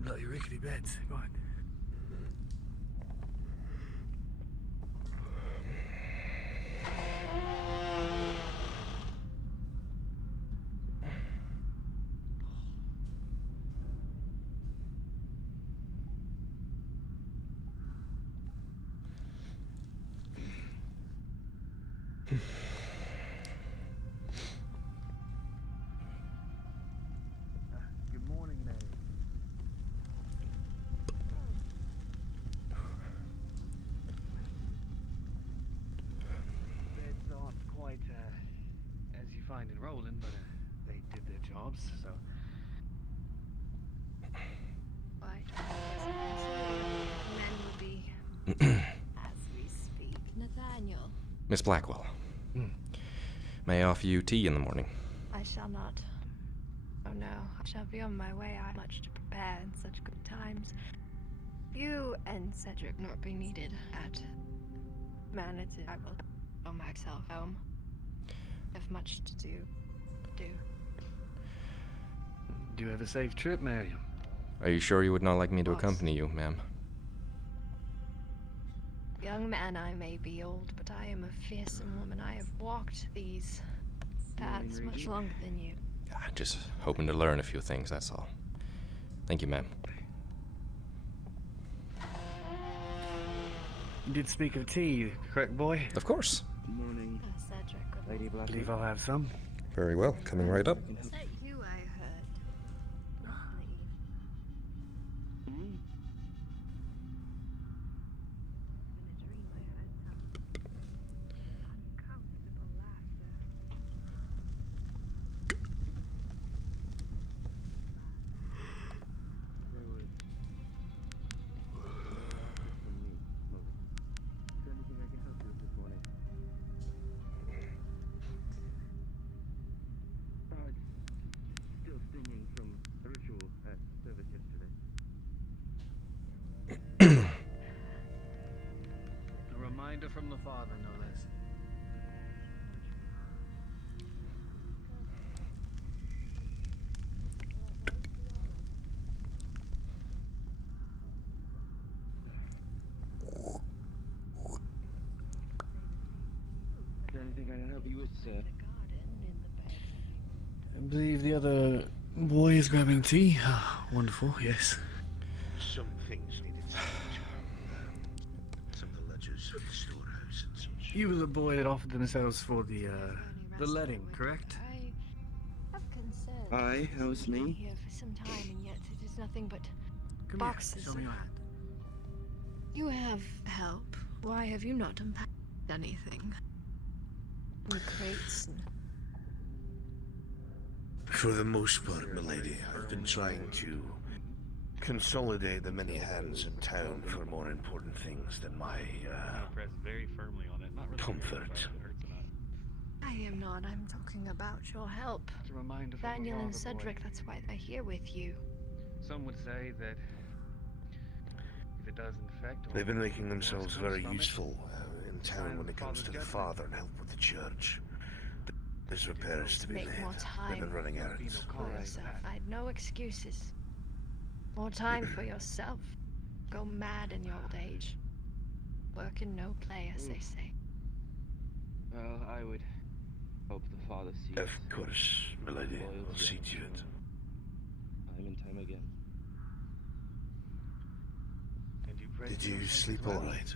Bloody rickety beds. Go on. Good morning, Mary. Beds aren't quite as you find in Roland, but they did their jobs, so. Right. Men will be as we speak. Nathaniel. Miss Blackwell. May I offer you tea in the morning? I shall not. Oh no, I shall be on my way. I have much to prepare in such good times. You and Cedric not be needed at Manor. I will go myself home. I have much to do. Do have a safe trip, Miriam. Are you sure you would not like me to Boss. accompany you, ma'am? Young man, I may be old, but I am a fearsome woman. I have walked these paths much longer than you. Just hoping to learn a few things, that's all. Thank you, ma'am. You did speak of tea, correct, boy? Of course. Good morning, Cedric, Lady I Blackwell. believe I'll have some. Very well. Coming right up. is that you I heard? Hmm? In a dream I heard some uncomfortable laughter. There was... Is there anything I can help you with this morning? Oh, it's still stinging from the ritual service yesterday. A reminder from the father, no less. Is there anything I can help you with, sir? The garden in the bed. I believe the other boy is grabbing tea. Ah, wonderful, yes. Some things needed some of the ledgers for the storehouse and such. You were the boy that offered themselves for the Only letting, rested correct? I have concerns. Aye, that was I've been me. here for some time, and yet it is nothing but Come boxes. here, show me your hand. You have help. Why have you not unpacked anything? The crates and For the most part, milady, I've been trying to consolidate the many hands in town for more important things than my Press very firmly on it. Not really comfort. sure if it hurts or not. I am not. I'm talking about your help. It's a reminder from Nathaniel my and father, boy. Cedric, that's why they're here with you. Some would say that if it does infect, or They've been making the worst themselves comes very from it, useful in town when it comes to the father and help with the church. There's repairs to be Make more made. They've been time running There'll be no errands. call for for yourself. that. I had no excuses. More time for yourself. Go mad in your old age. Work and no play, as they say. Well, I would hope the father sees. Of course, milady. loyalty I'll see and to it. Time and time again. And you pray Did for you yourself sleep as well? all right?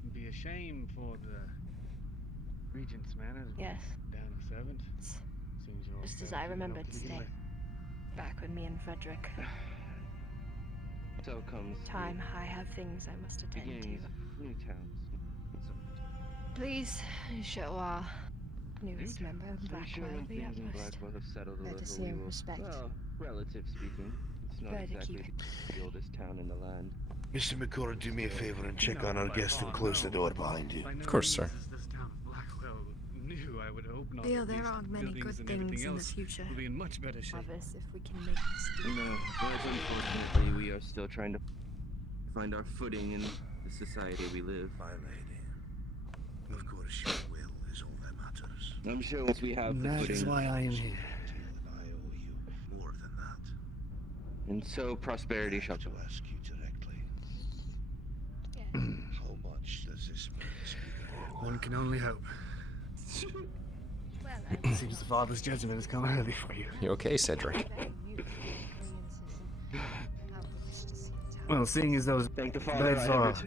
It'd be a shame for the Regent's Manor to be Yes. down a servant. Seems you're Just as fairly I well remembered to begin today. with. Back with me and Frederick. So comes Time, I have things I must the attend to. beginnings of new towns. Please show our newest member of I'm sure Blackwell when the things in utmost Blackwell have settled a courtesy little, we and will, respect. well, relative speaking, it's not Try to exactly keep the oldest town in the land. Mr. McCord, do me a favor and check No, on our by guest and far, close the no. door behind you. By no Of course, means sir. is this town of Blackwell new. I would hope not. Feel At there least are the many good buildings and things everything in the else future will be in much better shape. of us if we can make this do. No, but unfortunately, we are still trying to find our footing in the society we live. My lady. Of course, your will is all that matters. I'm sure once we have the That is footing, why I am here. I owe you more than that. and so prosperity shall To come. ask you directly, how much does this man speak of? One can only hope. Well, It seems the father's judgment has come early for you. You okay, Cedric? Well, seeing as those Thank the Father beds I are ever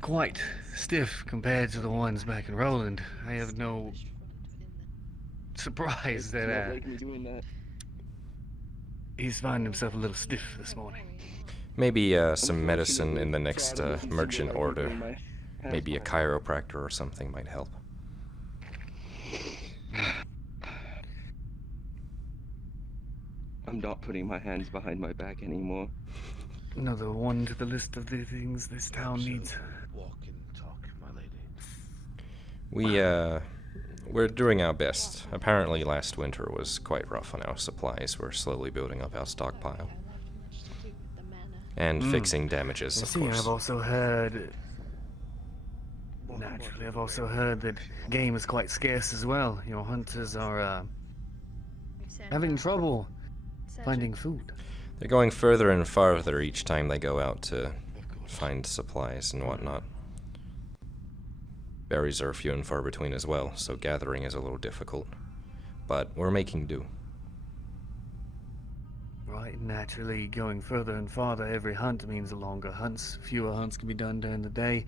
quite stiff compared to the ones back in Roland, I have no surprise Do not that like me doing that. he's finding himself a little stiff this morning. Maybe some medicine in the next Father doesn't seem to merchant like me order. putting my hands Maybe a behind me. chiropractor or something might help. I'm not putting my hands behind my back anymore. Another one to the list of the things this town needs. Walk and talk, my lady. We're doing our best. Apparently last winter was quite rough on our supplies. We're slowly building up our stockpile. And fixing damages, You of see, course. I've also heard... Naturally, I've also heard that game is quite scarce as well. Your hunters are, having trouble finding food. They're going further and farther each time they go out to find supplies and whatnot. Berries are few and far between as well, so gathering is a little difficult. But we're making do. Right, naturally, going further and farther every hunt means longer hunts. Fewer hunts can be done during the day,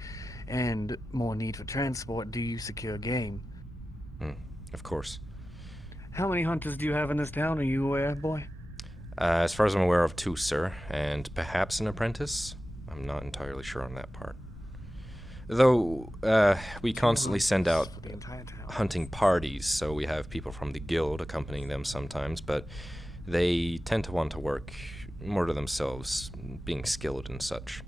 and more need for transport. Do you secure game? Of course. How many hunters do you have in this town? Are you aware, boy? As far as I'm aware of, 2, sir, and perhaps an apprentice. I'm not entirely sure on that part. Though, we constantly send out The entire town. hunting parties, so we have people from the guild accompanying them sometimes, but they tend to want to work more to themselves, being skilled and such.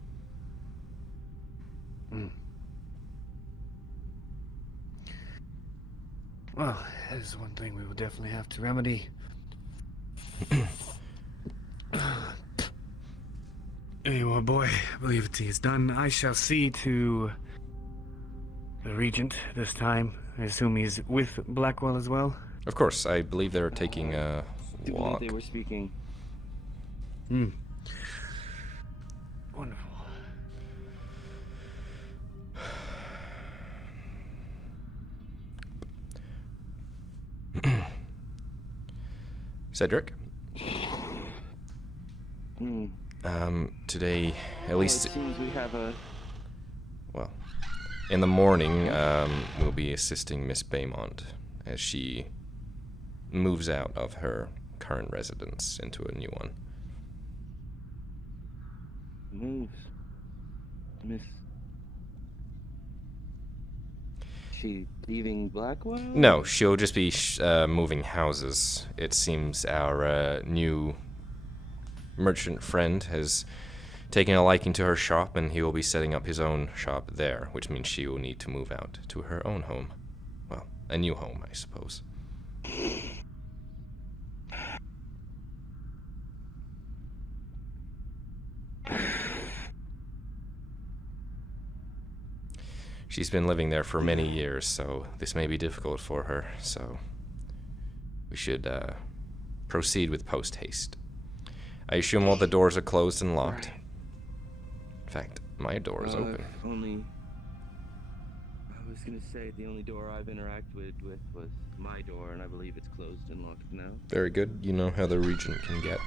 Well, that is one thing we will definitely have to remedy. Anyway, boy, I believe it is done. I shall see to the Regent this time. I assume he's with Blackwell as well? Of course, I believe they're taking a Do we know walk. they were speaking? Wonderful. Cedric? Today, at least, It seems we have a... well, in the morning, we'll be assisting Miss Baymont as she moves out of her current residence into a new one. Moves. Miss... She leaving Blackwell? No, she'll just be moving houses. It seems our new merchant friend has taken a liking to her shop, and he will be setting up his own shop there, which means she will need to move out to her own home. Well, a new home, I suppose. She's been living there for many years, so this may be difficult for her, so we should proceed with post-haste. I assume all the doors are closed and locked. In fact, my door is open. I was gonna say the only door I've interacted with was my door, and I believe it's closed and locked now. Very good. You know how the regent can get.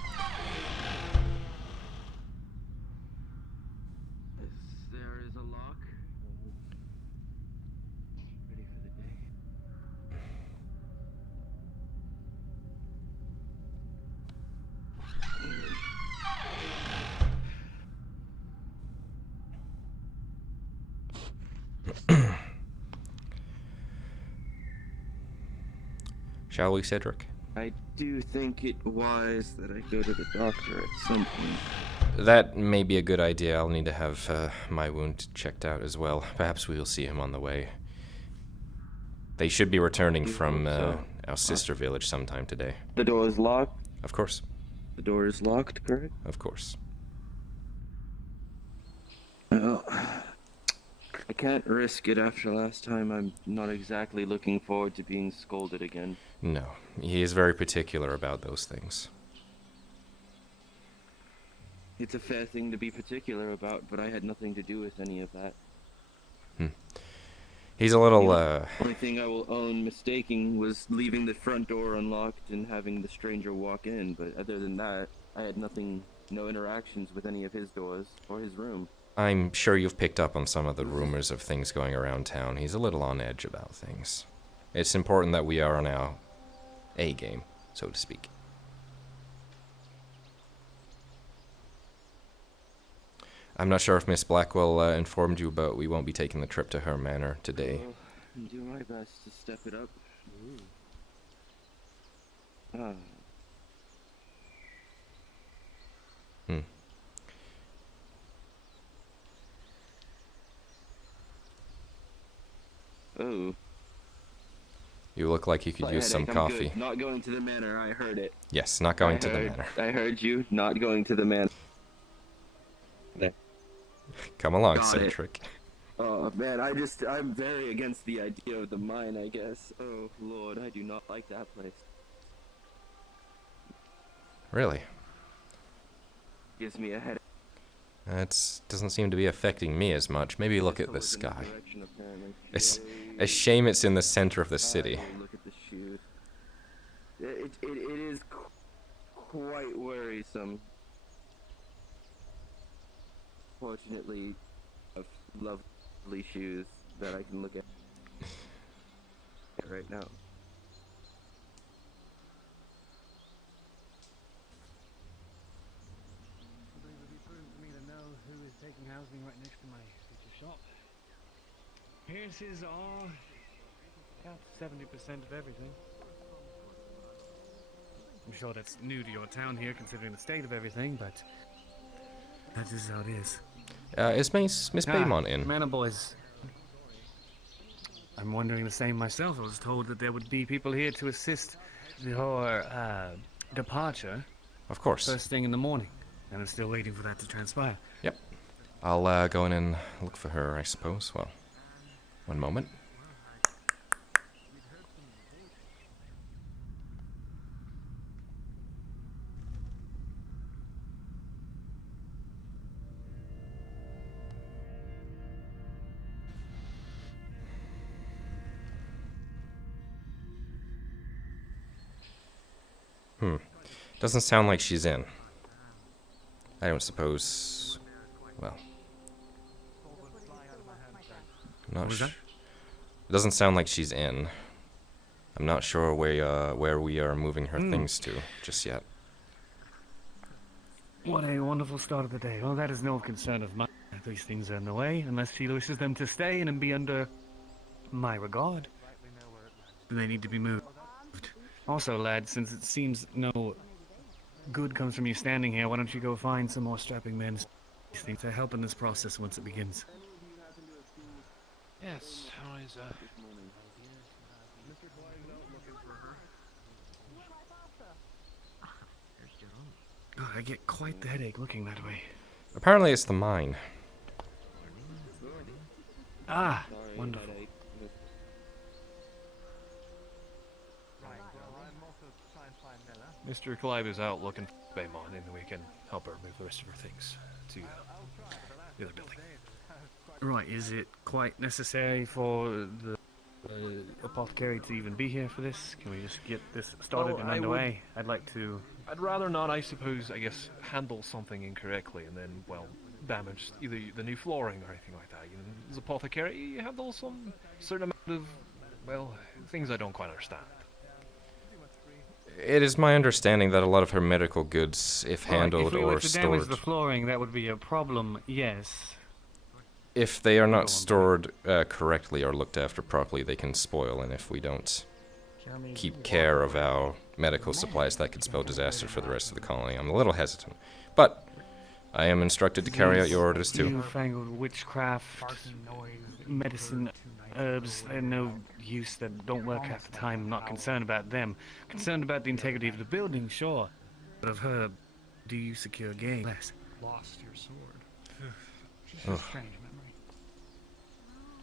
There is a lock. Ready for the day. Shall we, Cedric? I do think it wise that I go to the doctor at some point. That may be a good idea. I'll need to have my wound checked out as well. Perhaps we will see him on the way. They should be returning from our sister village sometime today. The door is locked? Of course. The door is locked, correct? Of course. Well, I can't risk it after last time. I'm not exactly looking forward to being scolded again. No, he is very particular about those things. It's a fair thing to be particular about, but I had nothing to do with any of that. He's a little, The only thing I will own mistaking was leaving the front door unlocked and having the stranger walk in, but other than that, I had no interactions with any of his doors or his room. I'm sure you've picked up on some of the rumors of things going around town. He's a little on edge about things. It's important that we are on our A game, so to speak. I'm not sure if Miss Blackwell informed you, but we won't be taking the trip to her manor today. I'll do my best to step it up. Ah. Oh. You look like you could use some coffee. Good. Not going to the manor, I heard it. Yes, not going to the manor. I heard you, not going to the manor. There. Come along, Got it. Cedric. Oh man, I'm very against the idea of the mine, I guess. Oh lord, I do not like that place. Really? Gives me a headache. That doesn't seem to be affecting me as much. Maybe look at the Always in that sky. direction, apparently. It's a shame it's in the center of the city. Look at the shoes. It is quite worrisome. Fortunately, I have lovely shoes that I can look at right now. It would be prudent for me to know who is taking housing right next to my future shop. Pierces are about 70% of everything. I'm sure that's new to your town here, considering the state of everything, but that is how it is. Is Miss Baymont in? Manor boys. I'm wondering the same myself. I was told that there would be people here to assist your departure Of course. first thing in the morning, and I'm still waiting for that to transpire. Yep. I'll go in and look for her, I suppose. Well, one moment. Doesn't sound like she's in. I don't suppose... Well... Not sure. It doesn't sound like she's in. I'm not sure where we are moving her things to just yet. What a wonderful start of the day. Well, that is no concern of mine. These things are in the way, unless she wishes them to stay and be under my regard. They need to be moved. Also, lad, since it seems no good comes from you standing here, why don't you go find some more strapping men to help in this process once it begins? Yes, how is I get quite the headache looking that way. Apparently it's the mine. Ah, Sorry, wonderful. headache. Mr. Clive is out looking for Baymont, and we can help her move the rest of her things to the other building. Right, is it quite necessary for the apothecary to even be here for this? Can we just get this started Well, and underway? I'd like to... I'd rather not, I suppose, I guess, handle something incorrectly and then, well, damage either the new flooring or anything like that. You know, as apothecary, you handle some certain amount of, well, things I don't quite understand. It is my understanding that a lot of her medical goods, if handled if we were or to damage stored, the flooring, that would be a problem, yes. if they are Go on, not stored correctly or looked after properly, they can spoil, and if we don't keep care of our medical supplies, that could spell disaster for the rest of the colony. I'm a little hesitant, but I am instructed to carry out your orders too. Newfangled witchcraft, medicine, herbs, they're no use, that don't work half the time. I'm not concerned about them. Concerned about the integrity of the building, sure. But of her, do you secure gain? Less. Lost your sword. Ugh. Strange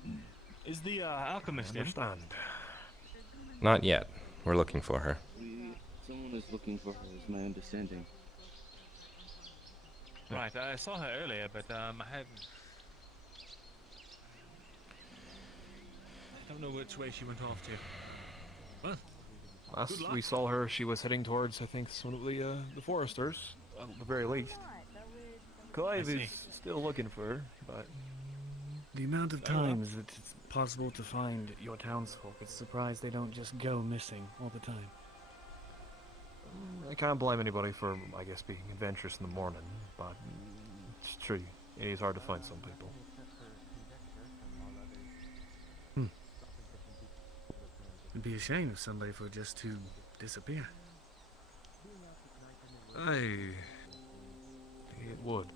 memory. Is the alchemist in? Understand. Not yet. We're looking for her. Someone is looking for her, is my understanding. Right, I saw her earlier, but I hadn't. I don't know which way she went off to. Well, Last Good luck. we saw her, she was heading towards, I think, some of the foresters, at the very least. Clive see. is still looking for her, but The amount of times that it's possible to find your townsfolk, it's surprised they don't just go missing all the time. I can't blame anybody for, I guess, being adventurous in the morning, but it's true. It is hard to find some people. It'd be a shame if somebody were just to disappear. It would.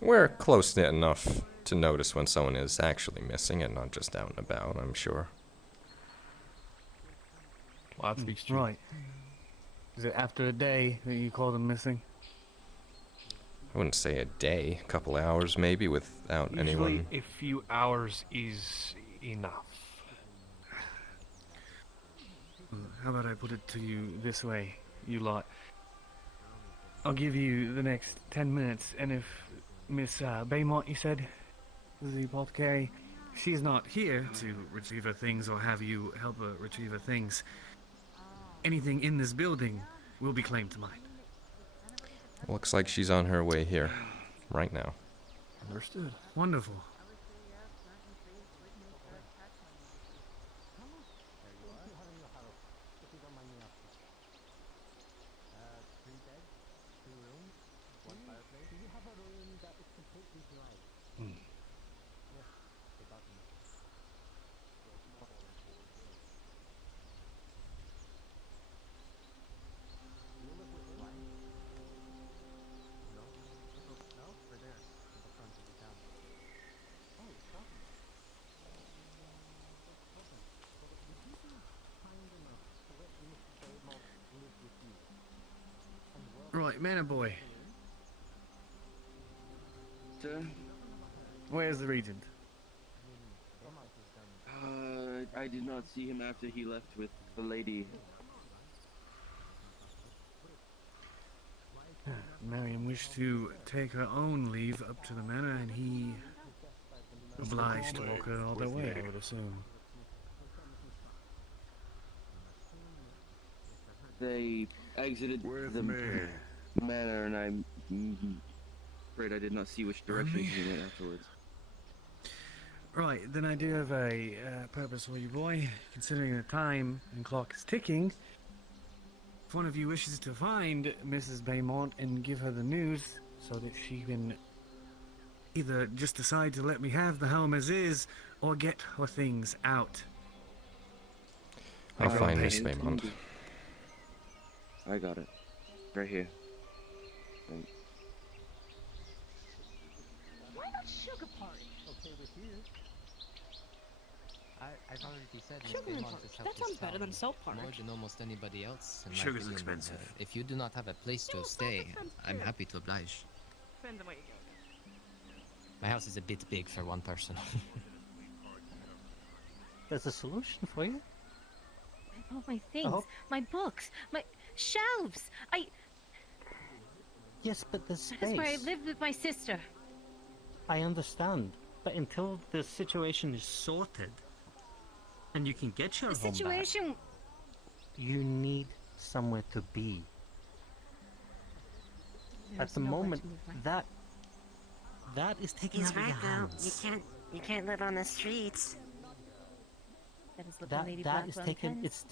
We're close-knit enough to notice when someone is actually missing and not just out and about, I'm sure. Well, that speaks true. Right. Is it after a day that you call them missing? I wouldn't say a day, a couple hours maybe, without Usually anyone. a few hours is enough. How about I put it to you this way, you lot? I'll give you the next 10 minutes, and if Miss Baymont, you said, is the apothecary, she's not here to retrieve her things or have you help her retrieve her things, anything in this building will be claimed to mine. Looks like she's on her way here, right now. Understood. Wonderful. Right, manor boy, Sir? where's the regent? I did not see him after he left with the lady. Mariam wished to take her own leave up to the manor, and he obliged to walk her all the way, I would assume. They exited the manor, and I'm afraid I did not see which direction he went afterwards. Right, then I do have a purpose for you, boy. Considering the time and clock is ticking, if one of you wishes to find Mrs. Baymont and give her the news so that she can either just decide to let me have the helm as is or get her things out. I'll find Okay. Miss Baymont. I got it. Right here. Why not sugar party? I've already said Sugar and Beaumont punch. has helped That sounds this better than town salt more porridge. than almost anybody else. In my Sugar's opinion. expensive. If you do not have a place to stay, I'm happy to oblige. Depends on where you go. My house is a bit big for one person. There's a solution for you. Oh, my things, hope- my books, my shelves. Yes, but there's That's where I space. lived with my sister. I understand, but until the situation is sorted, and you can get your The home situation. back, you need somewhere to be. At There's the nowhere moment, to move my- that is taken He's out of right your though. hands. You can't live on the streets. That is what the Lady That is Blackwell taken. intends.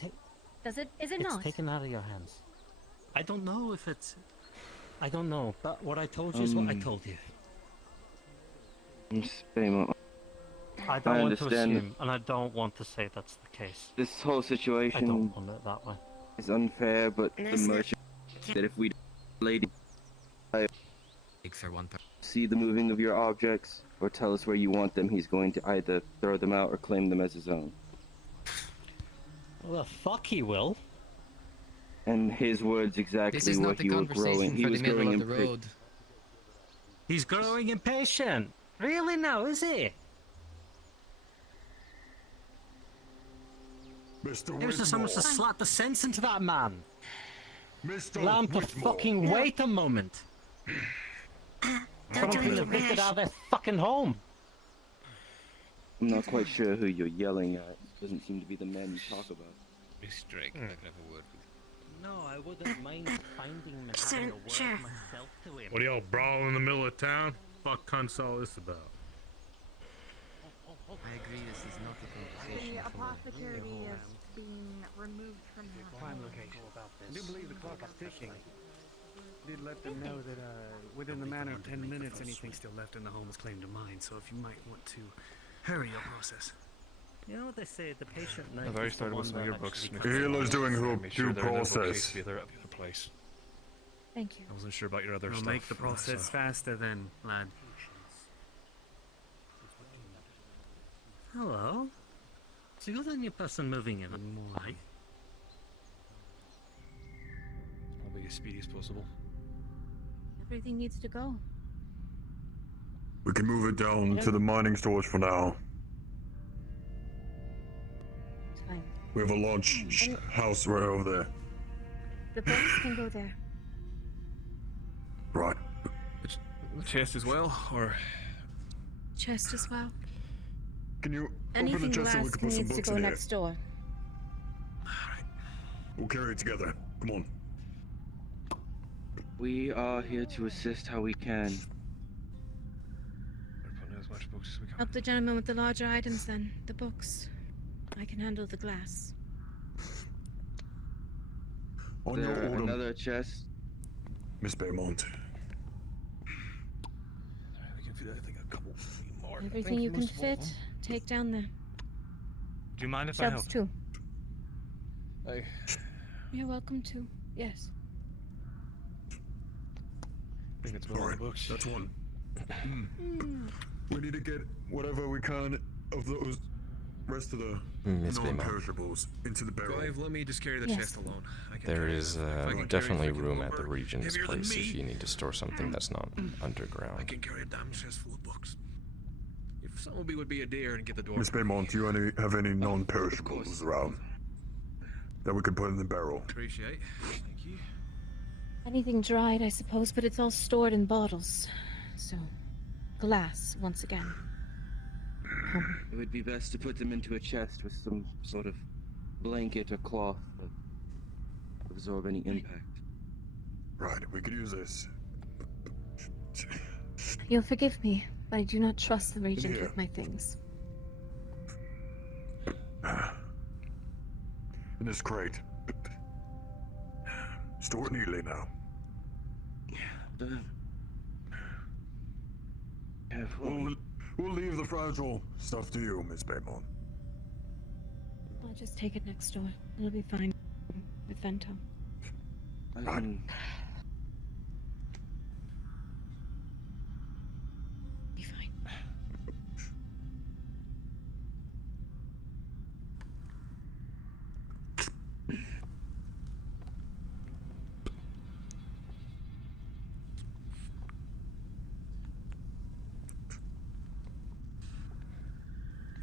Does it? Is it It's not? taken out of your hands. I don't know if it's. I don't know, but what I told you is what I told you. Spàirn, I don't want to understand. assume, and I don't want to say that's the case. this whole I situation don't want it that way. is unfair, but the Listen, merchant that if we lady Big for one person. see the moving of your objects or tell us where you want them, he's going to either throw them out or claim them as his own. Well, fuck he will. And his words exactly This is what not the he was growing. conversation He for was the middle growing of the in road. He's growing impatient. Really now, is he? Mr. It was just almost to slap the sense into that man. Mr. Allow him to fucking wait a moment. Don't do Fucking any evicted rash. out of their fucking home. I'm not quite sure who you're yelling at. Doesn't seem to be the man you talk about. Miss Drake, I can have a word with you. No, I wouldn't mind finding him and Sure, having a word sure. myself to him. What are y'all brawling in the middle of town? Fuck cunt's all this about? I agree, this is not the conversation The for apothecary is being removed from her Prime home. location. I do believe the clock is ticking. Did let them know that within the matter of 10 minutes, anything still left in the home is claimed to mine. So if you might want to hurry your process. You know what they say, the patient I've knife already is the started one with some of that your books. actually Nick. cuts Healer's doing I made sure due there are no process. bookcases at the other place. Thank you. I wasn't sure about your other It'll stuff. make the process so- faster then, lad. Hello? So you're the new person moving in, right? Probably as speedy as possible. Everything needs to go. We can move it down to the mining stores for now. It's fine. We have a large house right over there. The books can go there. Right. The chest as well, or Chest as well. Can you open Anything the chest so we glass can put some needs to books go in here? next door. We'll carry it together. Come on. We are here to assist how we can. we're putting in as much books as we can. Help the gentleman with the larger items then. The books. I can handle the glass. On your There order, another chest. Miss Beaumont. We can fit, I think, a couple more. I Everything think you can most of all of fit, take down there. Do you mind if I Shelves help? too. them. You're welcome to. Yes. I think it's about all the Alright, books. that's one. We need to get whatever we can of those rest of the Miss Beaumont. non-perishables into the barrel. Guy, let me just carry the Yes. chest alone. I can There carry is it. If I can carry definitely freaking room at the lumber Regent's heavier than place if me, you need to store something that's not I underground. can carry a damn chest full of books. If someone would be a deer and get the door. Miss Beaumont, do you have any non-perishables around that we can put in the barrel? Appreciate. Thank you. Anything dried, I suppose, but it's all stored in bottles. So, glass, once again. It would be best to put them into a chest with some sort of blanket or cloth to absorb any impact. Right, we could use this. You'll forgive me, but I do not trust the Regent Here. with my things. In this crate. Store it neatly now. We'll leave the fragile stuff to you, Miss Beaumont. I'll just take it next door. It'll be fine. With Vento. I can Be fine.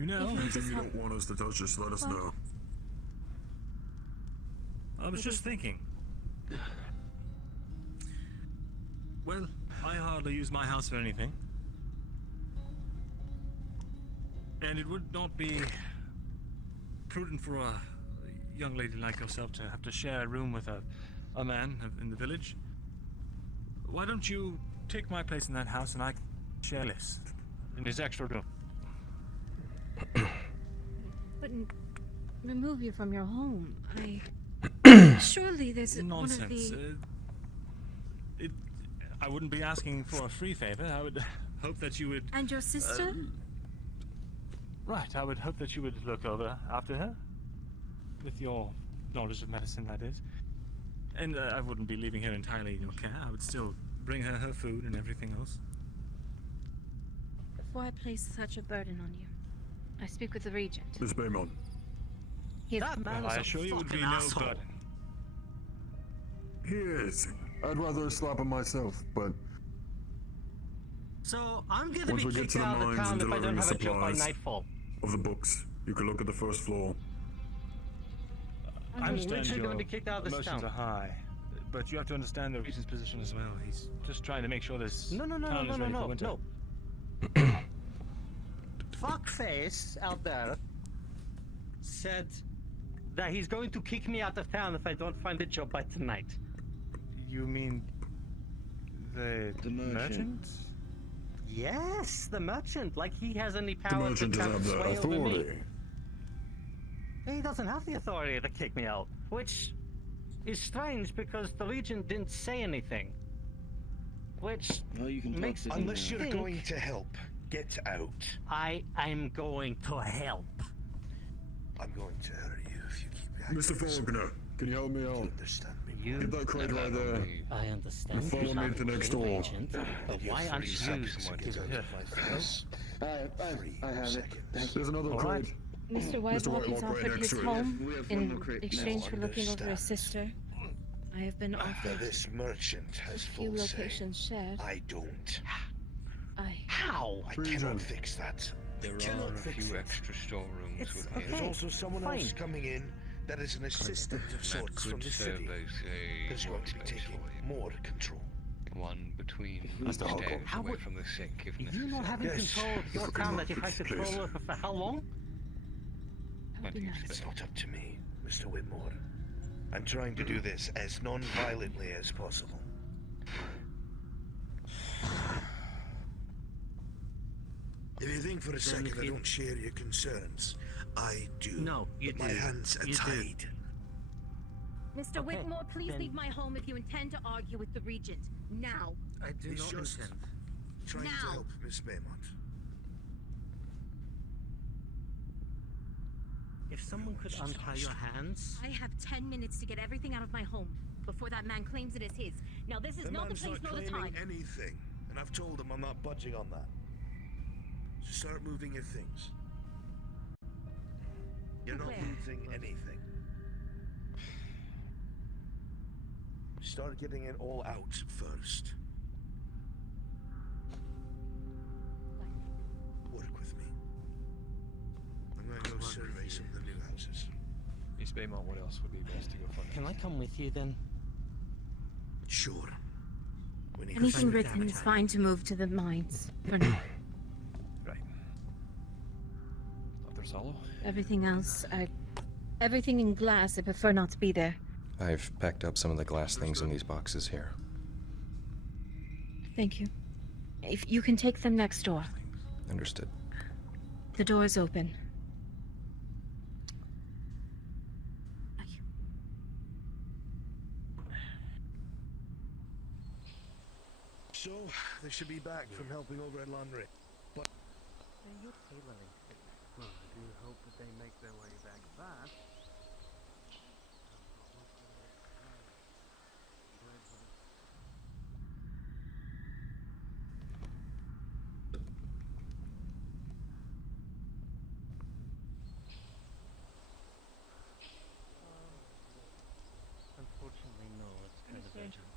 You know? Anything you don't want us to touch, just let us know. I was just thinking. Well, I hardly use my house for anything. And it would not be prudent for a young lady like yourself to have to share a room with a man in the village. Why don't you take my place in that house and I can share this in his extra room? Wouldn't remove you from your home. Surely there's Nonsense. one of the... I wouldn't be asking for a free favor. I would hope that you would... And your sister? Right, I would hope that you would look over after her. With your knowledge of medicine, that is. And I wouldn't be leaving her entirely in your care. I would still bring her food and everything else. Before I place such a burden on you, I speak with the regent. Miss Baymont. That man Well, I is a assure you it would be fucking no asshole. burden. He is. I'd rather slap him myself, but So I'm gonna once be we get kicked to the out of the mines town and if I delivering don't the have a job by supplies nightfall. of the books, you can look at the first floor. I understand literally your gonna be kicked out of this emotions town. are high, but you have to understand the regent's position as well. He's just trying to make sure this No, town is ready for winter. no. Fuckface out there said that he's going to kick me out of town if I don't find a job by tonight. You mean the merchant? Yes, the merchant. Like he has any The power merchant to does have the sway over me. authority. He doesn't have the authority to kick me out, which is strange because the Legion didn't say anything. Which Well, you can makes talk to me him Unless you're think going to help, get out. I'm going to help. I'm going to hurt you if you keep acting Mr. this way. Faulkner, can you help me You out? understand me? You, Get that crate right there. I understand. And follow you me are to the next the door. Regent, but You why have aren't 3 you seconds to giving get out of my face. I have it. Seconds. There's another All crate. right. Mr. Mr. Whitelock has Whitelock right offered next his to it. home We have one more in crate. exchange No for looking over a understand. sister. I have been offered This merchant has a few full say. locations shared. I don't. How? I Regent. cannot fix that. There Cannot are a fix few it. extra storerooms It's with okay. There's him. also someone else Fine. coming in that is an assistant of That sorts from could the serve city. as a That's going to be workplace taking for him. more control. One between That's the stairs hardcore. How away would- from the sick, if You necessary. not having Yes. control of your Fucking town that you Lupus, had control please. over for how long? That would be Plenty of nice. It's not up to me, Mr. Whitmore. I'm trying to do this as non-violently as possible. If you think for a second if I you- don't share your concerns, I do. No, you But my do. hands are You do. tied. Mr. Okay, Whitmore, please then- leave my home if you intend to argue with the Regent. Now. I do He's not just intend. trying to Now. help Miss Baymont. If someone could untie your hands. I have 10 minutes to get everything out of my home before that man claims it as his. Now, this is The not the man's place not nor the claiming time. anything, and I've told him I'm not budging on that. So start moving your things. You're not Where? losing anything. Start getting it all out first. Work with me. I'm going to go survey some of the new houses. Miss Baymont, what else would be best to go find? Can I come with you then? Sure. We need Anything to find written is fine to move to the mines for now. Right. Dr. Solo? Everything else, everything in glass, I prefer not to be there. I've packed up some of the glass things in these boxes here. Thank you. If you can take them next door. Understood. The door's open. So, they should be back from helping over at Laundry. But You're tailoring. Well, I do hope that they make their way back fast. Unfortunately, no, it's kind of urgent.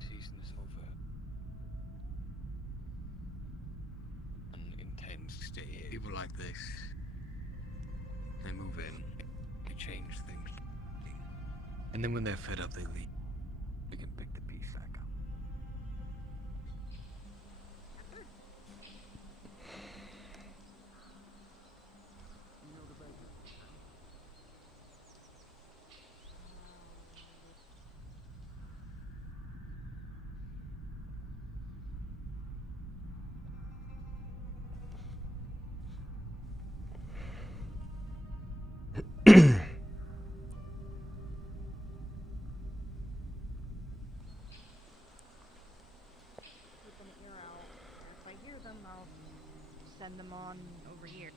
Season's over. People like this, they move in, they change things, and then when they're fed up, they leave. We can pick the piece back up. Send them on over here.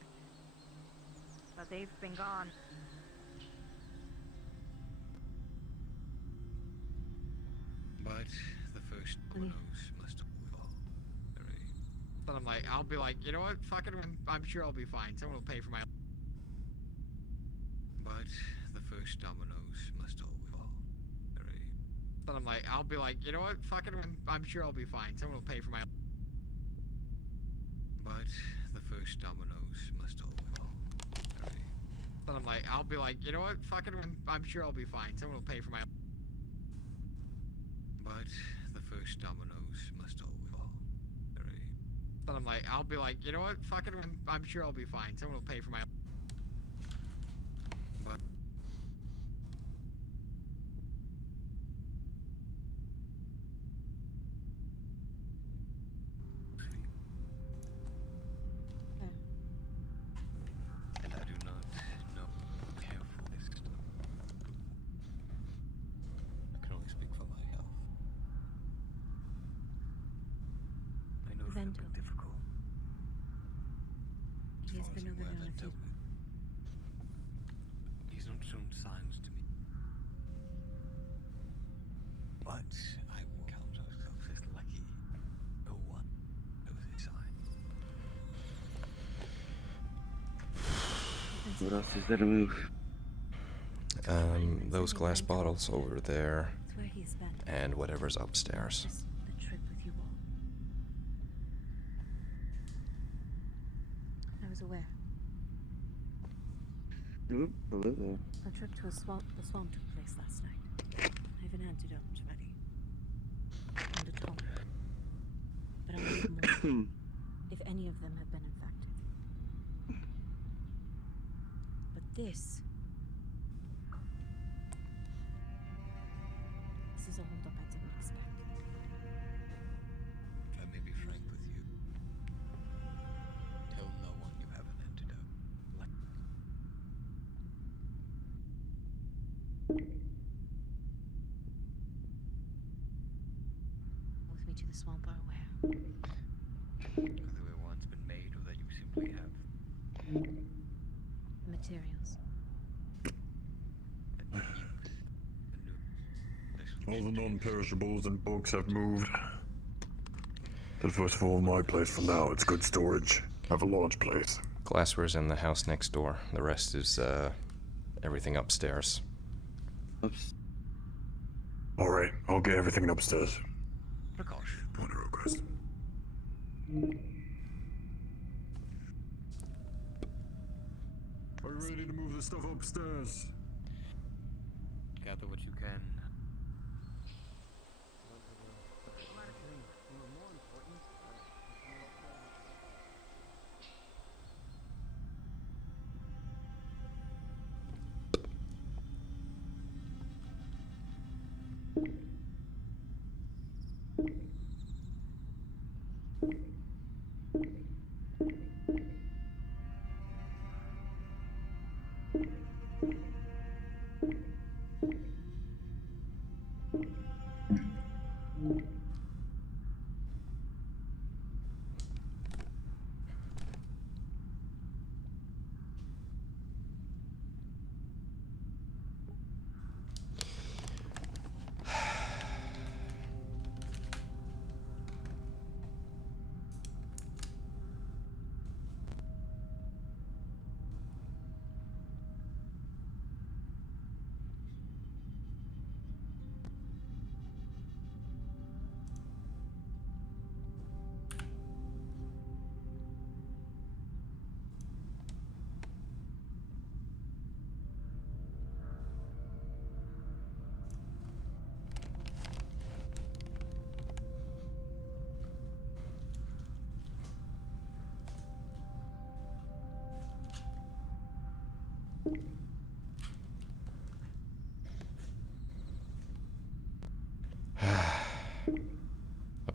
But they've been gone. But the first dominoes must fall. Then I'm like, I'll be like, you know what? Fuck it, I'm sure I'll be fine. Someone will pay for my. But the first dominoes must all fall. Then I'm like, I'll be like, you know what? Fuck it, I'm sure I'll be fine. Someone will pay for my. But the first dominoes must all fall. Then I'm like, I'll be like, you know what? Fuck it, I'm sure I'll be fine. Someone will pay for my. But the first dominoes must all fall. Then I'm like, I'll be like, you know what? Fuck it, I'm sure I'll be fine. Someone will pay for my. But and I do not know care for this stuff. I can only speak for my health. I know it's a bit difficult. He has been over there on a few. He's not shown signs to me. But I will count ourselves as lucky. No one knows his signs. What else is there to move? Those glass bottles over there, It's where he's been. and whatever's upstairs. Just the trip with you all. I was aware. Oop, hello there. A trip to the swamp took place last night. I have an antidote ready. And a tonic. But I'll need more. If any of them have been infected. But this is a holdup I didn't expect. If I may be frank with you, tell no one you have an antidote. With me to the swamp are aware. Whether they were once been made or that you simply have. Materials. And you keep the new. All the non-perishables and books have moved. The first floor of my place for now. It's good storage. I have a large place. Glassware's in the house next door. The rest is, everything upstairs. Oops. Alright, I'll get everything upstairs. Precaution. Point of request. Are you ready to move the stuff upstairs? Gather what you can.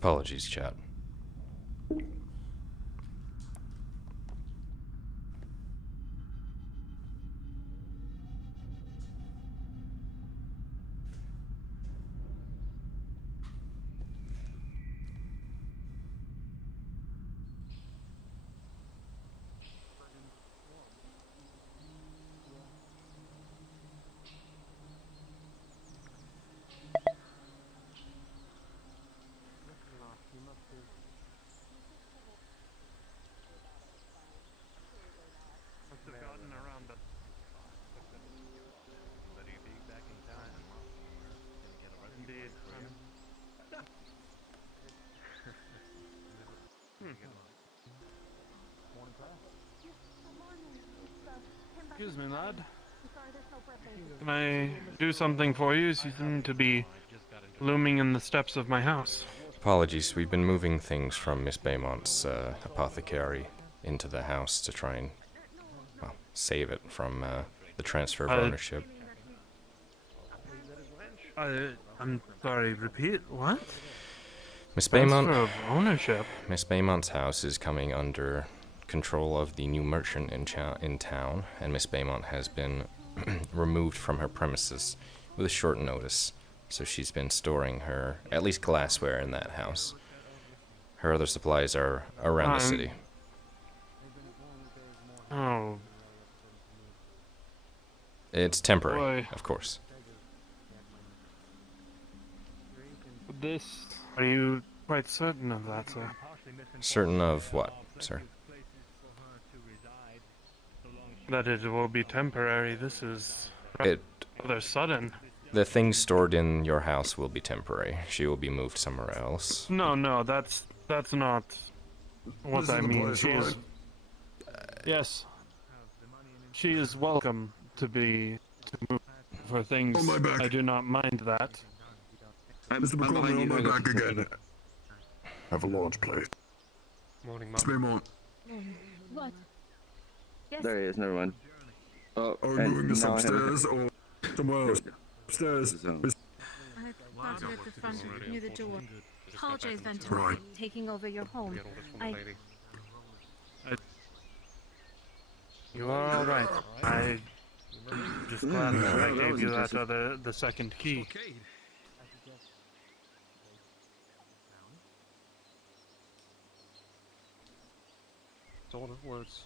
Apologies, chat. Excuse me, lad. Can I do something for you? You seem to be looming in the steps of my house. Apologies, we've been moving things from Miss Beaumont's apothecary into the house to try and, well, save it from the transfer of ownership. I'm sorry, repeat, what? Miss Beaumont, Transfer of ownership? Miss Beaumont's house is coming under control of the new merchant in town, and Miss Beaumont has been removed from her premises with a short notice, so she's been storing her, at least glassware, in that house. Her other supplies are around the city. Oh. It's temporary, Boy. of course. This... Are you quite certain of that, sir? Certain of what, sir? That it will be temporary. This is rather sudden. The things stored in your house will be temporary. She will be moved somewhere else. No, that's not what I mean. She is... Yes. She is welcome to move for things. On my back. I do not mind that. Mr. McCord, on my back again. Have a large plate. Morning, Miss Beaumont. What? Yes. There he is, never mind. Oh, Are we moving this upstairs or somewhere else? Upstairs. I thought you at the front near the door. Apologize, Ventura, Right. taking over your home. You are all right. I just glad that I gave you that the second key. Daughter words.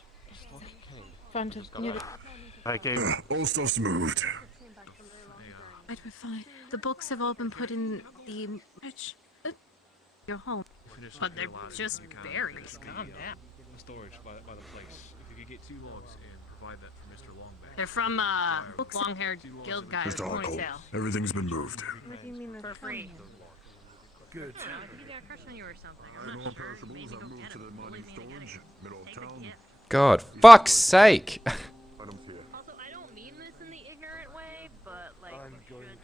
Front of near the... I gave... All stuff's moved. Right, we're fine. The books have all been put in the... your home. But they're just buried. Calm down. Storage by the place. If you could get 2 logs and provide that for Mr. Longback. They're from, long-haired guild guy with a Mr. Harkle, ponytail. everything's been moved. What do you mean for free? Good. Yeah, he got a crush on you or something. I'm not sure. Maybe go get him. Only thing to get him. Middle of town. God, fuck's sake! Also, I don't mean this in the ignorant way, but like, I'm going to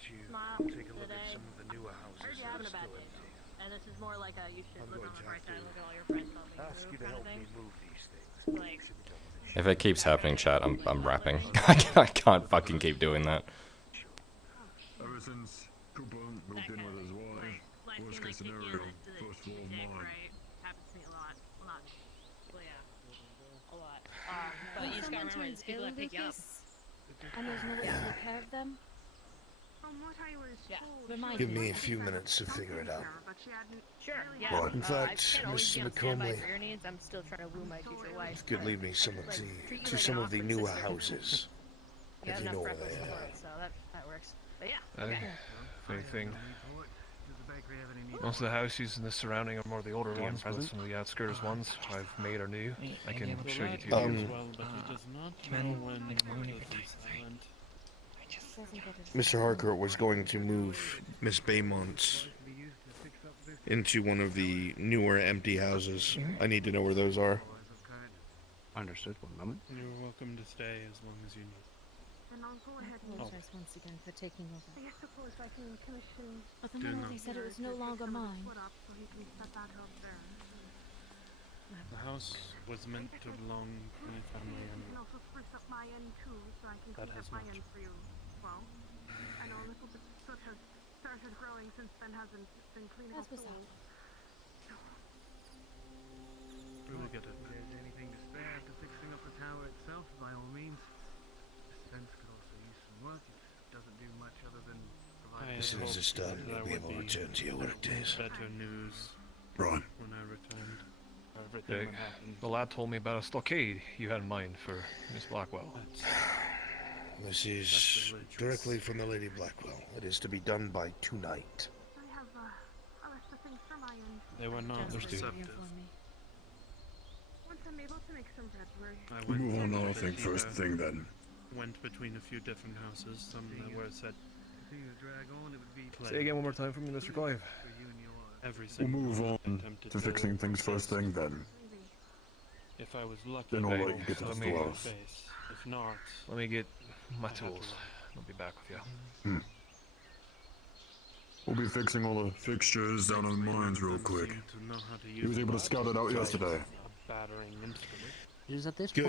take a look at some of the newer houses. I heard you're having a bad day, and this is more like a you should look on the bright side, look at all your friends helping Ask you to kind of help thing. me move these things. Like, If it keeps happening, chat, I'm rapping. I can't fucking keep doing that. Ever since Cooper moved in with his wife, worst case scenario, first floor of mine. right? Happens to me a lot. Well, yeah. A lot. But you just gotta remember, it's people that pick you up. And there's no way to take care of them? Give me a few minutes to figure it out. Sure, yeah. Well, in fact, I can't always Mr. be on standby McCormick, for your needs. I'm still trying to woo my future wife. could lead me some of some of the newer houses, You have if you enough know where reference they for are. it, so that works. But yeah, okay. If anything, most of the houses in the surrounding are more the older ones, but some of the outskirts ones I've made are new. I can show you 2 of these. Mr. Harcourt was going to move Miss Beaumont's into one of the newer empty houses. I need to know where those are. Understood. 1 moment. You're welcome to stay as long as you need. I apologize once again for taking over. But the moment they said it was no longer mine. The house was meant to belong to my family, and that has not changed. As was all. Really good. If there's anything to spare after fixing up the tower itself, by all means. This fence could also use some work. It doesn't do much other than provide. As soon as it's done, you'll be able to return to your work days. Better news Right. when I returned. Everything Okay. that happened. The lad told me about a stockade you had in mind for Miss Blackwell. This is directly from the Lady Blackwell. It is to be done by tonight. I have a list of things for my end. They were not Just receptive. inform me. Once I'm able to make some bread, I We went move on to our to thing the, first thing then. Went between a few different houses. Some that were said Continue to drag on, it would be Say again one more time for me, Mr. Clive. for you and yours. every We'll single move house on attempted to fixing things first thing then. maybe. If I was lucky, Then I'll I let you get to let the me- storehouse. face. If not, Let me get my I had to tools. run. I'll be back with you. We'll be fixing all the fixtures down in the mines real quick. seemed to know how to He was use able to it. scout it out yesterday. A battering instrument. It is at this Good.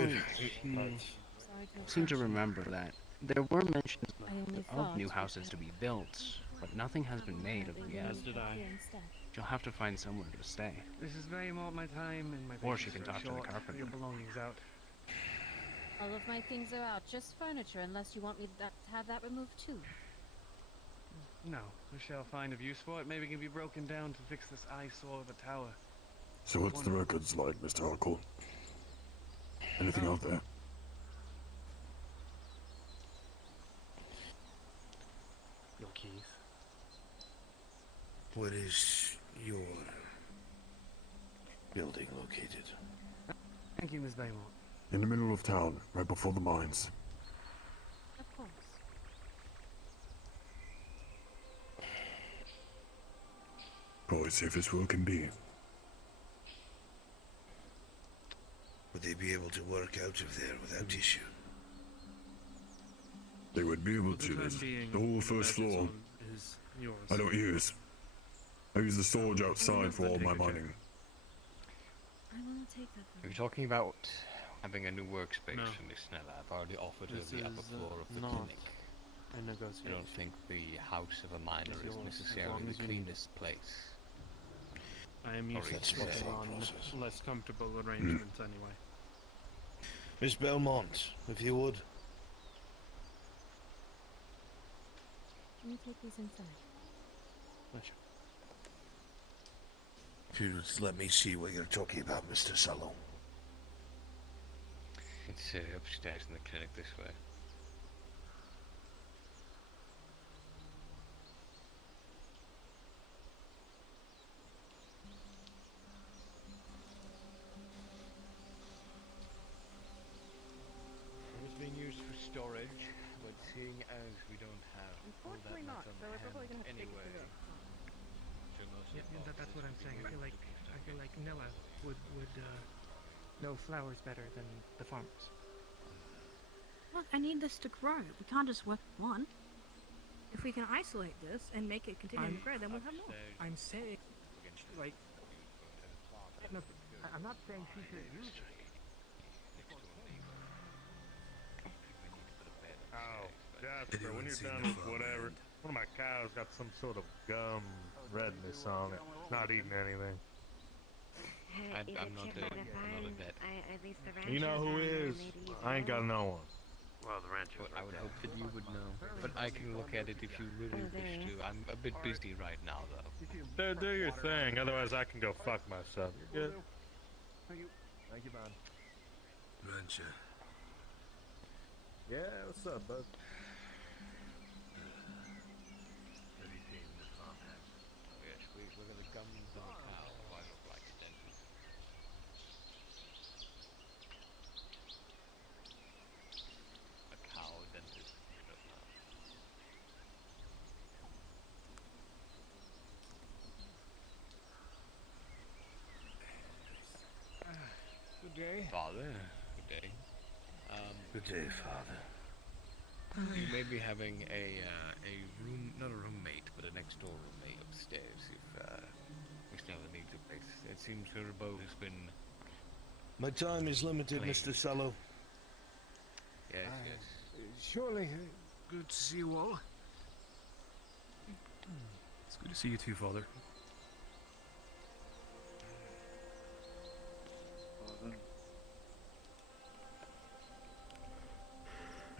point Sorry to seem to remember that there were mentions I only of thought new we houses could to be built, but nothing has been made of them yet. As did I. here instead. She'll have to find somewhere to stay. This is very much my time and my Or she patience can are talk to the short. carpenter. Your belongings out. All of my things are out, just furniture, unless you want me to have that removed too. No, we shall find a use for it. Maybe it can be broken down to fix this eyesore of a tower. So what's the records like, Mr. Harcourt? Anything out there? Your keys. Where is your building located? Thank you, Miss Baymont. In the middle of town, right before the mines. Of course. Probably safest work can be. Would they be able to work out of there without issue? They would be able For the to. time There's being, the whole first that is floor. on- is yours. I don't use. I use the storage outside for all my mining. I will take that Are from you talking about having a new workspace No. for Miss Snella? I've already offered her This the upper is, floor of the not clinic. a I negotiation. don't think the house of a miner It's is yours, as necessarily long the as you need it. cleanest place. I am used That's to my working thought on process. less comfortable arrangements anyway. Miss Belmont, if you would. Let me take these inside. Pleasure. If you would let me see what you're talking about, Mr. Salem. It's upstairs in the clinic this way. It's been used for storage, but seeing as we don't have all that Unfortunately much not, on so we're probably hand gonna have to take it anyway. to the- That's what I'm saying. I feel like Nilla would know flowers better than the farmers. Look, I need this to grow. We can't just work with one. If we can isolate this and make it continue to grow, then we'll have more. I'm saying, like, no, I'm not saying she should use it. Oh, Jasper, when you're done with whatever, one of my cows got some sort of gum redness on it. Not eating anything. I'm not a vet. You know who is? I ain't got no one. Well, the ranch Well, I would hope that you would know. But I can look at it if you really wish to. I'm a bit busy right now, though. Do your thing, otherwise I can go fuck myself. You good? Thank you, man. Rancher. Yeah, what's up, bud? Yes, we're gonna gums of a cow. I look like a dentist. A cow dentist. I don't know. Good day. Father, good day. Good day, Father. You may be having a room, not a roommate, but a next door roommate upstairs if Miss Nella needs a place. It seems her abode has been. My time is limited, Clean. Mr. Sallow. Yes, yes. Surely, good to see you all. It's good to see you too, Father.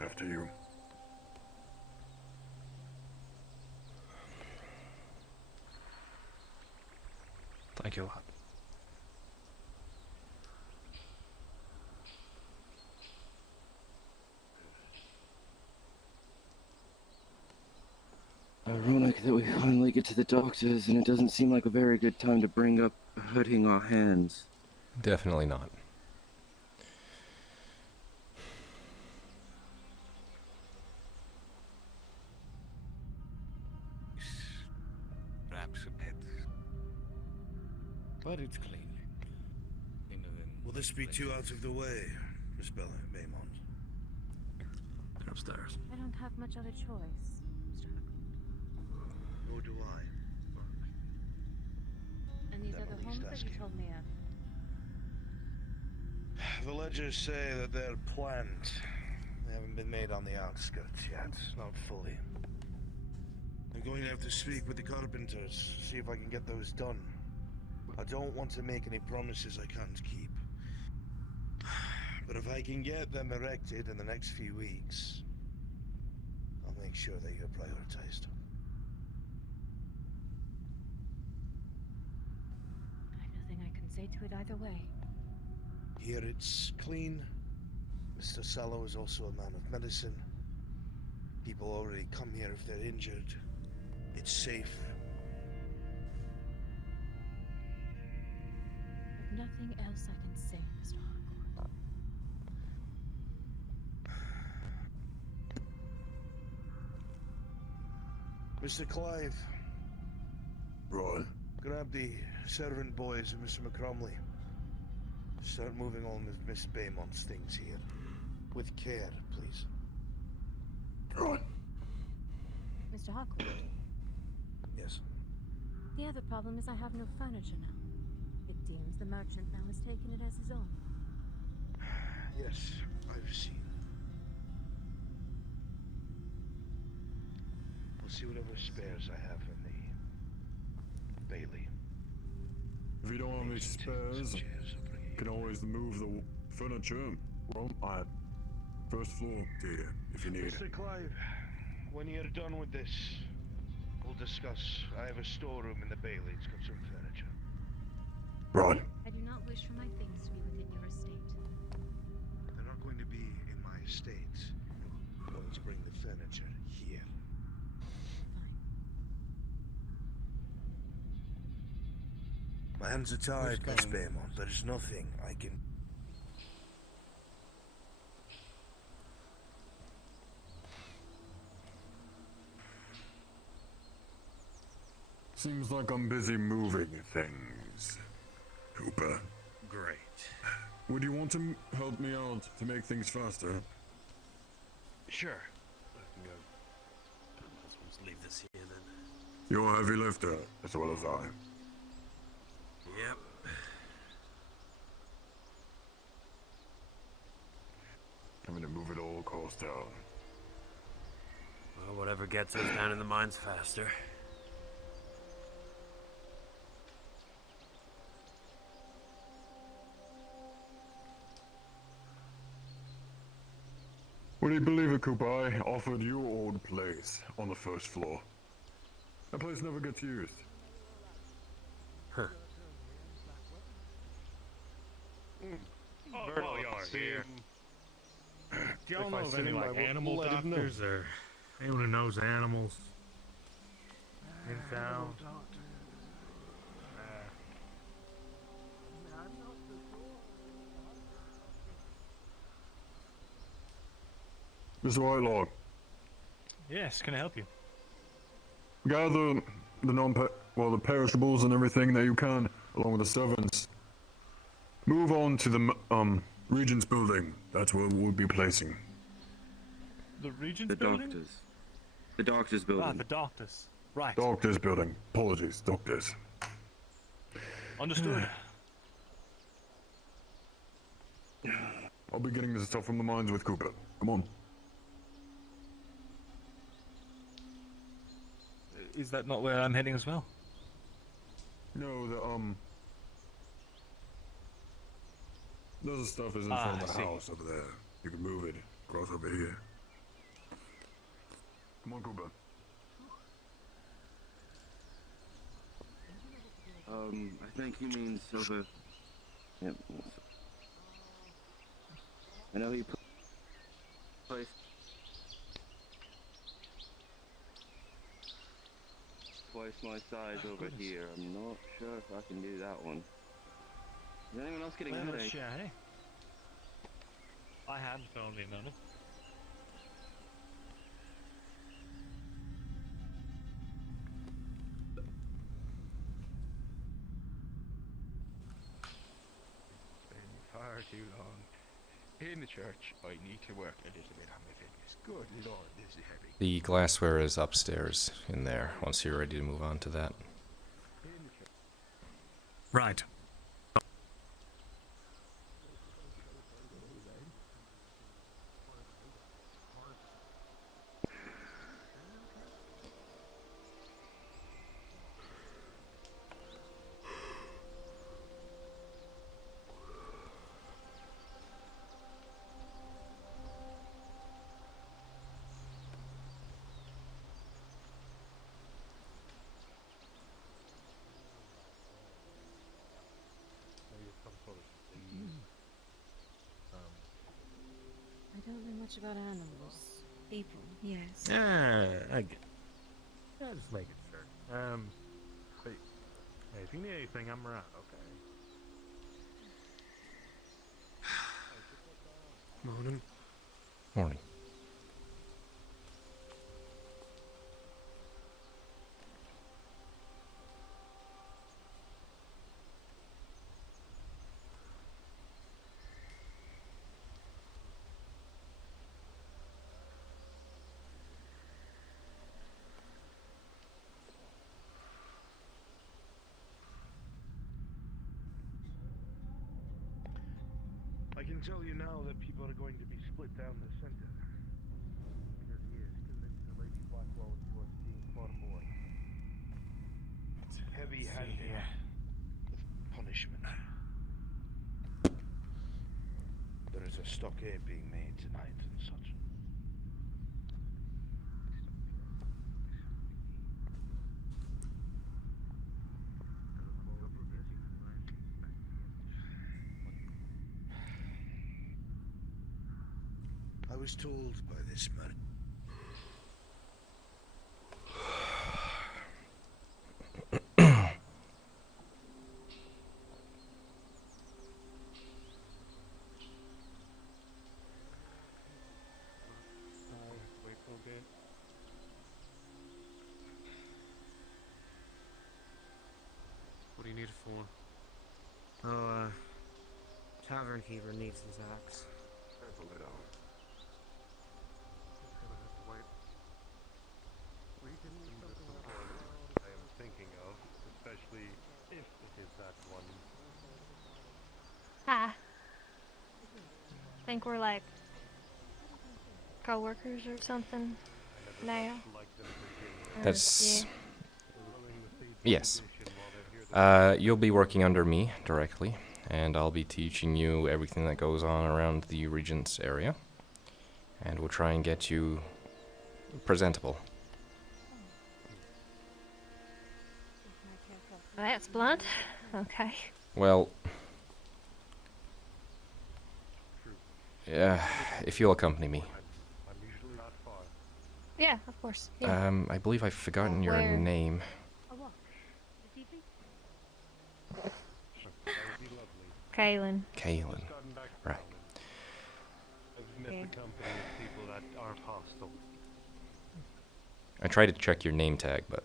After you. Thank you a lot. Ironic that we finally get to the doctors, and it doesn't seem like a very good time to bring up hurting our hands. Definitely not. Perhaps a bit. But it's clean. Cleaner than Will this be too out of the way, Miss Bella Baymont? They're upstairs. I don't have much other choice, Mr. Huckle. Nor do I. And these Never other least homes that you asking. told me of? The ledgers say that they're planned. They haven't been made on the outskirts yet, not fully. I'm going to have to speak with the carpenters, see if I can get those done. I don't want to make any promises I can't keep. But if I can get them erected in the next few weeks, I'll make sure that you're prioritized. I have nothing I can say to it either way. Here it's clean. Mr. Sallow is also a man of medicine. People already come here if they're injured. It's safe. I've nothing else I can say, Mr. Harcourt. Mr. Clive. Right. Grab the servant boys and Mr. McCromley. Start moving on with Miss Baymont's things here. With care, please. Right. Mr. Harcourt, Yes. the other problem is I have no furniture now. It deems the merchant now has taken it as his own. Yes, I've seen. We'll see whatever spares I have in the Bailey. If you don't have any spares, you can always move the furniture. Well, at first floor, dear, if you need it. Mr. Clive, when you're done with this, we'll discuss. I have a storeroom in the Bailey. It's got some furniture. Right. I do not wish for my things to be within your estate. They're not going to be in my estate. I'm going to bring the furniture here. My hands are tied, Miss Baymont. There is nothing I can... Seems like I'm busy moving things. Cooper. Great. Would you want to help me out to make things faster? Sure. I can go. Let's leave this here then. You're a heavy lifter, as well as I. Yep. Having to move it all costs down. Well, whatever gets us down in the mines faster. Would you believe it, Cooper? I offered your old place on the first floor. That place never gets used. Huh. Bernard here. Do y'all If know I of see any him, I like will animal let him know. doctors or anyone who knows animals in town? Mr. Whitelaw, Yes, can I help you? gather the perishables and everything that you can, along with the servants. Move on to the Regent's building. That's where we'll be placing. The Regent's The building? doctors. The doctor's building. Ah, the doctors. Right. Doctor's building. Apologies, doctors. Understood. I'll be getting this stuff from the mines with Cooper. Come on. Is that not where I'm heading as well? No, the other stuff is in Ah, front of I the see. house over there. You can move it across over here. Come on, Cooper. I think he means over. Yep. I know he placed twice my size over here. I'm not sure if I can do that one. Is anyone else getting a headache? Hey? I hadn't found me none. Far too long. In the church, I need to work a little bit on my fitness. Good lord, this is heavy. The glassware is upstairs in there, once you're ready to move on to that. Right. I don't know much about animals. People, yes. I get it. Yeah, just making sure. But, hey, if you need anything, I'm around, okay? Morning. Morning. I can tell you now that people are going to be split down the center. Because he is convinced that Lady Blackwell is worth being far more. Heavy-handed with punishment. There is a stockade being made tonight and such. I was told by this man. What do you need it for? Oh, tavern keeper needs his axe. Careful, it out. I am thinking of, especially if it is that one. Ah. Think we're like co-workers or something now. That's... Yes. You'll be working under me directly, and I'll be teaching you everything that goes on around the Regent's area. And we'll try and get you presentable. That's blunt. Okay. Well... Yeah, if you'll accompany me. Yeah, of course. Yeah. I believe I've forgotten your Where? name. Kaylin. Kaylin. Right. I've met the company of people that aren't hostile. I tried to check your name tag, but...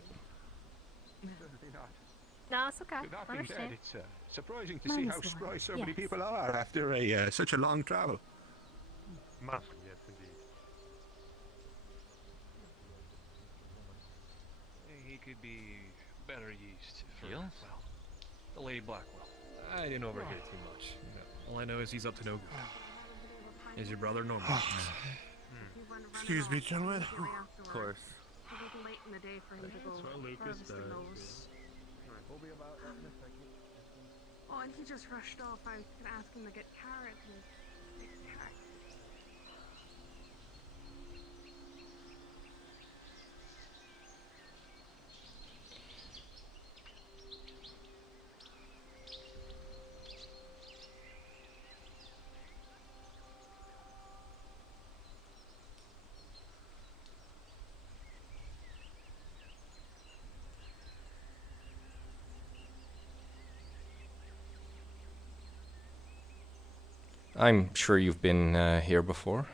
No, it's okay. That I being said, understand. it's surprising to Mine see is how the spry one, so many yes. people are after such a long travel. Massive, yes, indeed. He could be better used for, well, the Lady Blackwell. I didn't overhear too much. All I know is he's up to no good. Is your brother normal? Excuse me, gentlemen. Of course. It's a little late in the day for him to go well, Lucas harvest the does. nose. We'll be about that in a second. Oh, and he just rushed off. I was gonna ask him to get carrots and make carrots. I'm sure you've been here before.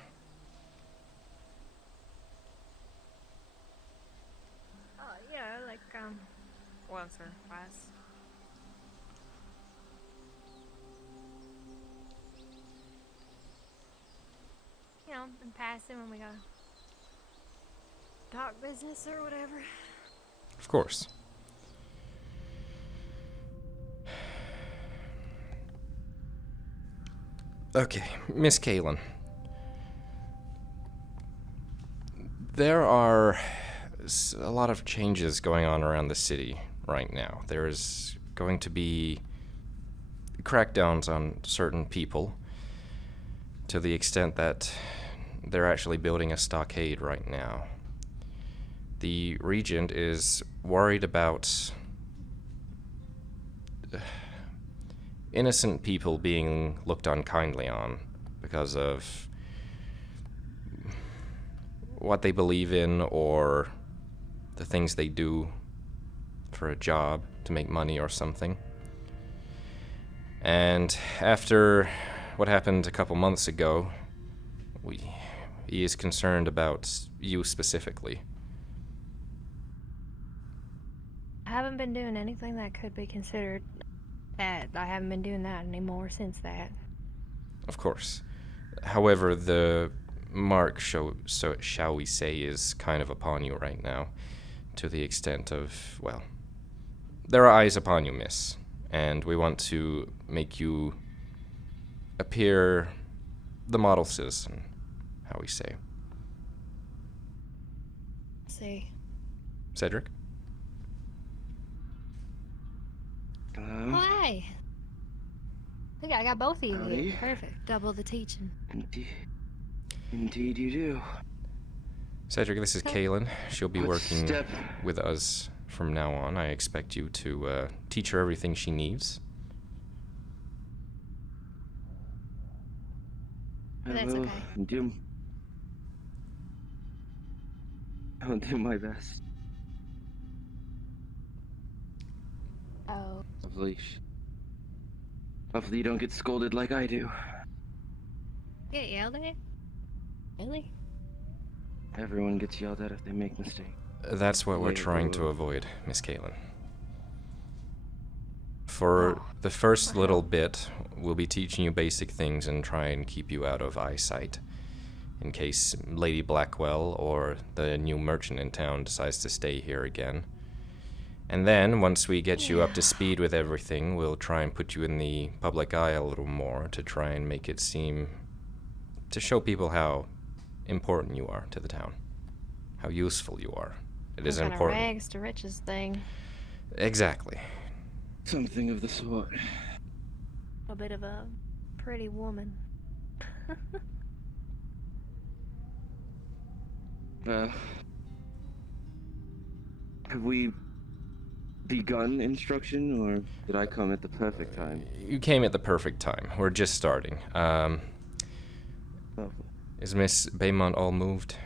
Yeah, like, once or twice. You know, in passing when we go talk business or whatever. Of course. Okay, Miss Kalen. There are a lot of changes going on around the city right now. There is going to be crackdowns on certain people to the extent that they're actually building a stockade right now. The Regent is worried about innocent people being looked unkindly on because of what they believe in or the things they do for a job to make money or something. And after what happened a couple months ago, he is concerned about you specifically. I haven't been doing anything that could be considered that. I haven't been doing that anymore since that. Of course. However, the mark, shall we say, is kind of upon you right now, to the extent of, well, there are eyes upon you, miss, and we want to make you appear the model citizen, how we say. See. Cedric? Oh, hey. Look, I got both of you Howdy. here. Perfect. Double the teaching. Indeed you do. Cedric, this is Kaylin. She'll be What working step? with us from now on. I expect you to teach her everything she needs. That's okay. I'll do my best. Oh. Hopefully you don't get scolded like I do. Get yelled at? Really? Everyone gets yelled at if they make mistakes. That's what we're Way to trying go. to avoid, Miss Kaylin. For the first little bit, we'll be teaching you basic things and try and keep you out of eyesight, in case Lady Blackwell or the new merchant in town decides to stay here again. And then, once we get you up to speed with everything, we'll try and put you in the public eye a little more to try and make it seem, to show people how important you are to the town, how useful you are. It is Some important. kind of rags to riches thing. Exactly. Something of the sort. A bit of a pretty woman. Have we begun instruction, or did I come at the perfect time? You came at the perfect time. We're just starting. Is Miss Baymont all moved?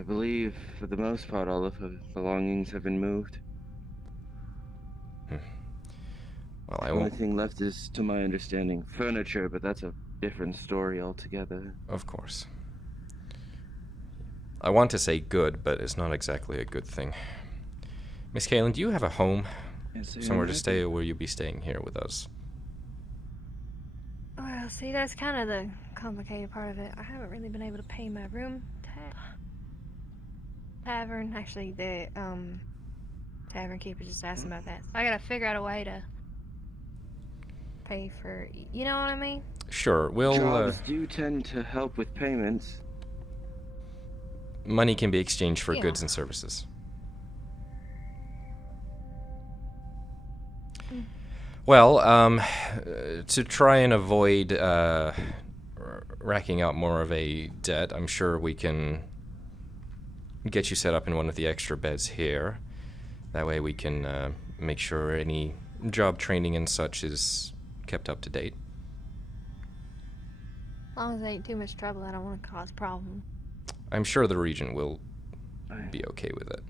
I believe, for the most part, all of her belongings have been moved. Well, I The only won't. thing left is, to my understanding, furniture, but that's a different story altogether. Of course. I want to say good, but it's not exactly a good thing. Miss Kaylin, do you have a home? Yes, I Somewhere to am. stay, or will you be staying here with us? Well, see, that's kind of the complicated part of it. I haven't really been able to pay my room tavern. Actually, the tavern keeper just asked about that. So I gotta figure out a way to pay for. You know what I mean? Sure, we'll. Jobs do tend to help with payments. Money can be exchanged for Yeah. goods and services. Well, to try and avoid racking out more of a debt, I'm sure we can get you set up in one of the extra beds here. That way we can make sure any job training and such is kept up to date. As long as it ain't too much trouble, I don't want to cause problems. I'm sure the Regent will be okay with it.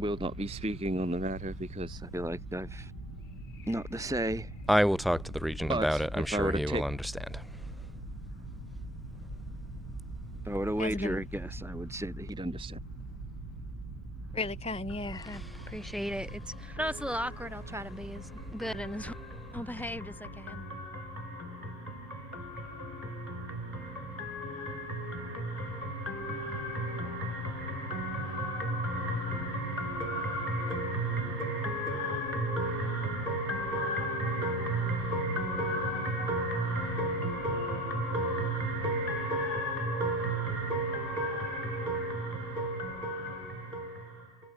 will not be speaking on the matter because I feel like I've not the say. I will talk to the regent But about it. I'm if I sure were to he will take- understand. If I were to wager been- a guess, I would say that he'd understand. Really kind, yeah. I appreciate it. I know it's a little awkward. I'll try to be as good and as well behaved as I can.